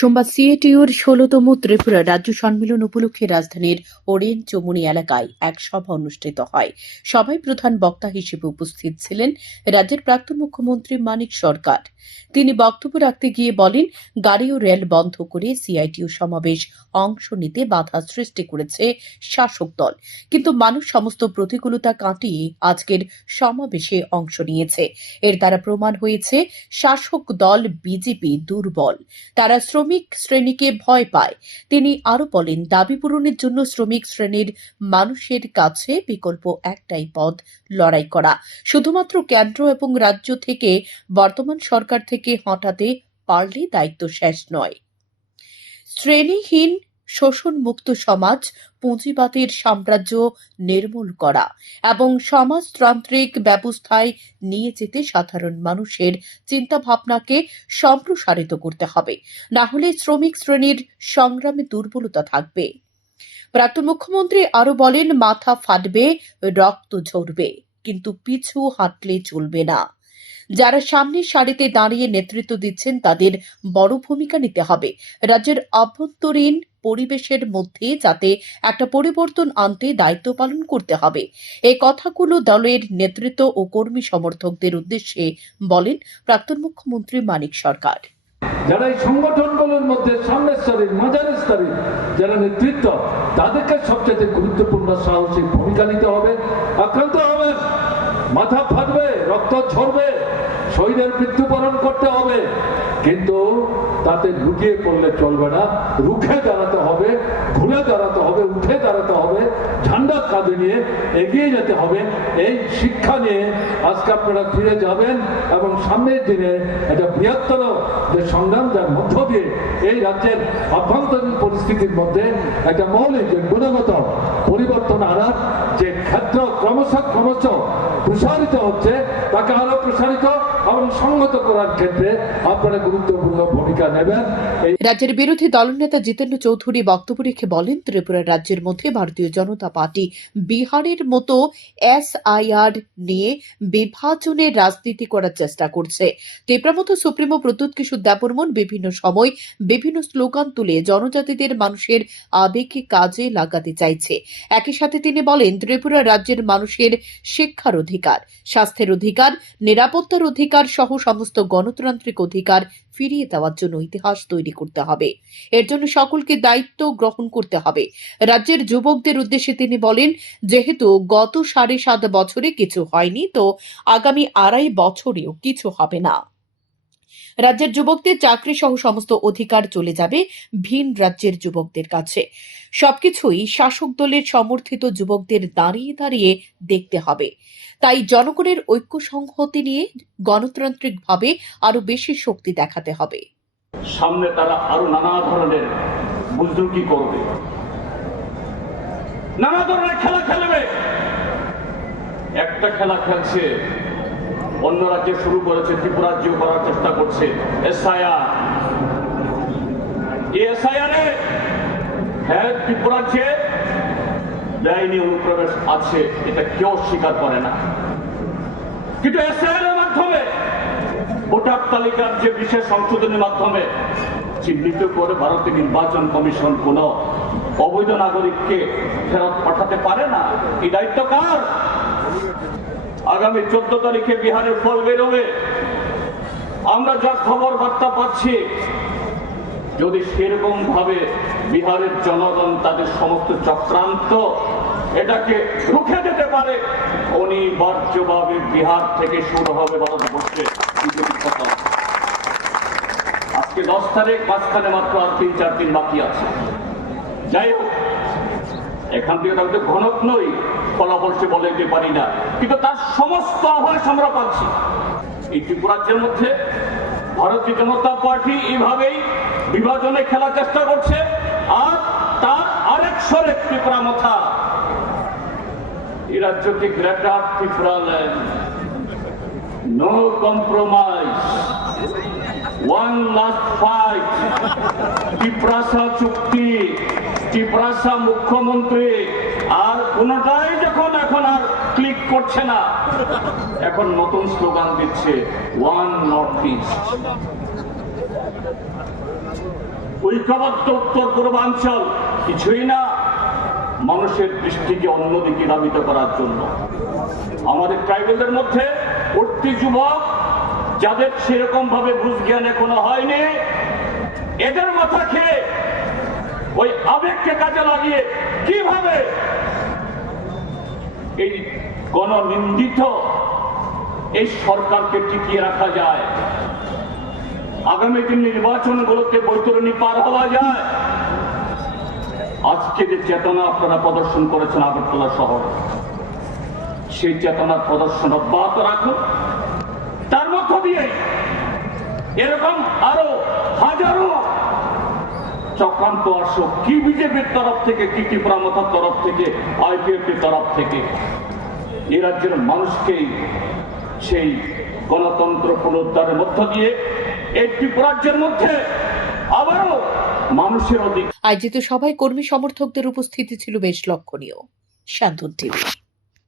সোমবার সিএটিউর ষোলতম ত্রিপুরা রাজ্য সম্মেলন উপলক্ষে রাজধানীর ওরেন চমুনি এলাকায় এক সভা অনুষ্ঠিত হয়। সভায় প্রধান বক্তা হিসেবে উপস্থিত ছিলেন রাজ্যের প্রাক্তন মুখ্যমন্ত্রী মানিক সরকার। তিনি বক্তব্য রাখতে গিয়ে বলেন, গাড়ি ও রেল বন্ধ করে সিআইটিউ সমাবেশ অংশ নিতে বাধা সৃষ্টি করেছে শাসক দল। কিন্তু মানুষ সমস্ত প্রতিকূলতা কাটিয়ে আজকের সমাবেশে অংশ নিয়েছে। এর দ্বারা প্রমাণ হয়েছে, শাসক দল বিজেপি দুর্বল। তারা শ্রমিক শ্রেণীকে ভয় পায়। তিনি আরও বলেন, দাবি পূরণের জন্য শ্রমিক শ্রেণির মানুষের কাছে বিকল্প একটাই পদ লড়াই করা। শুধুমাত্র কেন্দ্র এবং রাজ্য থেকে, বর্তমান সরকার থেকে হঠাতে পারলে দায়িত্ব শেষ নয়। শ্রেণীহীন শোষণমুক্ত সমাজ পুঁজিবাদের সাম্রাজ্য নির্মূল করা এবং সমাজতান্ত্রিক ব্যবস্থায় নিয়ে যেতে সাধারণ মানুষের চিন্তাভাবনাকে সম্প্রসারিত করতে হবে। না হলে শ্রমিক শ্রেণির সংগ্রামে দুর্বলতা থাকবে। প্রাক্তন মুখ্যমন্ত্রী আরও বলেন, মাথা ফাটবে, রক্ত ঝরবে, কিন্তু পিছু হাঁটলে চলবে না। যারা সামনের সারিতে দাঁড়িয়ে নেতৃত্ব দিচ্ছেন, তাদের বড় ভূমিকা নিতে হবে। রাজ্যের অভ্যন্তরীণ পরিবেশের মধ্যে যাতে একটা পরিবর্তন আনতে দায়িত্ব পালন করতে হবে। এই কথাগুলো দলের নেতৃত্ব ও কর্মী সমর্থকদের উদ্দেশ্যে বলেন প্রাক্তন মুখ্যমন্ত্রী মানিক সরকার। যারা এই সংগঠনগুলোর মধ্যে সামনের স্তরের মাঝারের স্তরের যারা নেতৃত্ব, তাদেরকে সবচেয়ে গুরুত্বপূর্ণ সাহসী ভূমিকা নিতে হবে। আক্রান্ত হবে, মাথা ফাটবে, রক্ত ঝরবে, শহীদের মৃত্যুবরণ করতে হবে। কিন্তু তাতে লুকিয়ে পড়লে চলবে না। রুখে দাঁড়াতে হবে, ঘুরে দাঁড়াতে হবে, উঠে দাঁড়াতে হবে, ঝান্ডা কাঁধে নিয়ে এগিয়ে যেতে হবে। এই শিক্ষা নিয়ে আজকে আপনারা ফিরে যাবেন এবং সামনের দিনে একটা বৃহত্তর যে সংগ্রাম যার মধ্য দিয়ে এই রাজ্যের অভ্যন্তরীণ পরিস্থিতির মধ্যে একটা মৌলিক যে গুণগত পরিবর্তন আনার যে ক্ষেত্র ক্রমশ ক্রমশ প্রসারিত হচ্ছে, তাকে আরও প্রসারিত এবং সংগত করার ক্ষেত্রে আপনারা গুরুত্বপূর্ণ ভূমিকা নেবেন। রাজ্যের বিরোধী দলনেতা জিতেন্দ্র চৌধুরী বক্তব্য রেখে বলেন, ত্রিপুরা রাজ্যের মধ্যে ভারতীয় জনতা পার্টি বিহারের মতো এসআইআর নিয়ে বিভাজনের রাজনীতি করার চেষ্টা করছে। তীব্রমতো সুপ্রিমো প্রদ্যুৎ কিশোর দেববর্মন বিভিন্ন সময় বিভিন্ন স্লোগান তুলে জনজাতিদের মানুষের আবেগকে কাজে লাগাতে চাইছে। একই সাথে তিনি বলেন, ত্রিপুরা রাজ্যের মানুষের শিক্ষার অধিকার। স্বাস্থ্যের অধিকার, নিরাপত্তার অধিকার সহ সমস্ত গণতান্ত্রিক অধিকার ফিরিয়ে দেওয়ার জন্য ইতিহাস তৈরি করতে হবে। এর জন্য সকলকে দায়িত্ব গ্রহণ করতে হবে। রাজ্যের যুবকদের উদ্দেশ্যে তিনি বলেন, যেহেতু গত সাড়ে সাত বছরে কিছু হয়নি, তো আগামী আড়াই বছরেও কিছু হবে না। রাজ্যের যুবকদের চাকরি সহ সমস্ত অধিকার চলে যাবে ভিন রাজ্যের যুবকদের কাছে। সবকিছুই শাসক দলের সমর্থিত যুবকদের দাঁড়িয়ে দাঁড়িয়ে দেখতে হবে। তাই জনগণের ঐক্য সংহতি নিয়ে গণতান্ত্রিকভাবে আরও বেশি শক্তি দেখাতে হবে। সামনে তারা আরও নানা ধরনের বুজরুকি করবে। নানা ধরনের খেলা খেলবে। একটা খেলা খেলছে অন্য রাজ্যে শুরু করেছে ত্রিপুরাজ্যও করার চেষ্টা করছে। এসআইআর হ্যাঁ এর মাধ্যমে তালিকার যে বিশেষ সংশোধনের মাধ্যমে চিহ্নিত করে ভারতের নির্বাচন কমিশন কোন অবৈধ নাগরিককে ফেরত পাঠাতে পারে না, এই দায়িত্ব কার? আগামী চোদ্দ তারিখে বিহারের ফল বেরোবে। আমরা যা খবর বার্তা পাচ্ছি, যদি সেরকম ভাবে বিহারের জনগণ তাদের সমস্ত চক্রান্ত এটাকে রুখে দিতে পারে, অনিবার্যভাবে বিহার থেকে শুরু হবে ভারতবর্ষে আজকে দশ তারিখ, মাঝখানে মাত্র আর তিন, চার দিন বাকি আছে। যাই হোক, এখান থেকে তাহলে ঘনক নই ফলাফল সে পারি না। কিন্তু তার সমস্ত আমরা পাচ্ছি। এই ত্রিপুরাজ্যের মধ্যে ভারতীয় জনতা পার্টি এইভাবেই বিভাজনে খেলার চেষ্টা করছে। আর তার আরেক স্বরে ত্রিপুরা মাথা। এই রাজ্যকে greater Tripura no compromise one last fight Tiprasa চুক্তি। ত্রিপ্রাসা মুখ্যমন্ত্রী আর কোনটাই যখন এখন আর ক্লিক করছে না। এখন নতুন স্লোগান দিচ্ছে ওয়ান নর্থ ইস্ট ঐক্যবদ্ধ উত্তর পূর্বাঞ্চল কিছুই না, মানুষের দৃষ্টিকে অন্যদিকে ধাবিত করার জন্য। আমাদের ট্রাইবেলদের মধ্যে উঠতি যুবক, যাদের সেরকম ভাবে বুঝ জ্ঞান এখনও হয়নি, এদের মাথা খেয়ে ওই আবেগকে কাজে লাগিয়ে কীভাবে এই গণনিন্দিত এই সরকারকে টিকিয়ে রাখা যায়। আগামী দিন নির্বাচনগুলোকে বৈতরণী পার হওয়া যায়। আজকে যে চেতনা আপনারা প্রদর্শন করেছেন আগরতলা শহর, সেই চেতনার প্রদর্শন অব্যাহত রাখুন। তার মধ্য দিয়ে এরকম আরও হাজারো চক্রান্ত আসুক কি বিজেপির তরফ থেকে, কি ত্রিপুরামথার তরফ থেকে আইপিএফের তরফ থেকে? এ রাজ্যের মানুষকেই সেই গণতন্ত্র পুনরুদ্ধারের মধ্য দিয়ে এই ত্রিপুরাজ্যের মধ্যে আবারও মানুষের অধিকার আয়োজিত সভায় কর্মী সমর্থকদের উপস্থিতি ছিল বেশ লক্ষণীয়। শান্তন টিভি।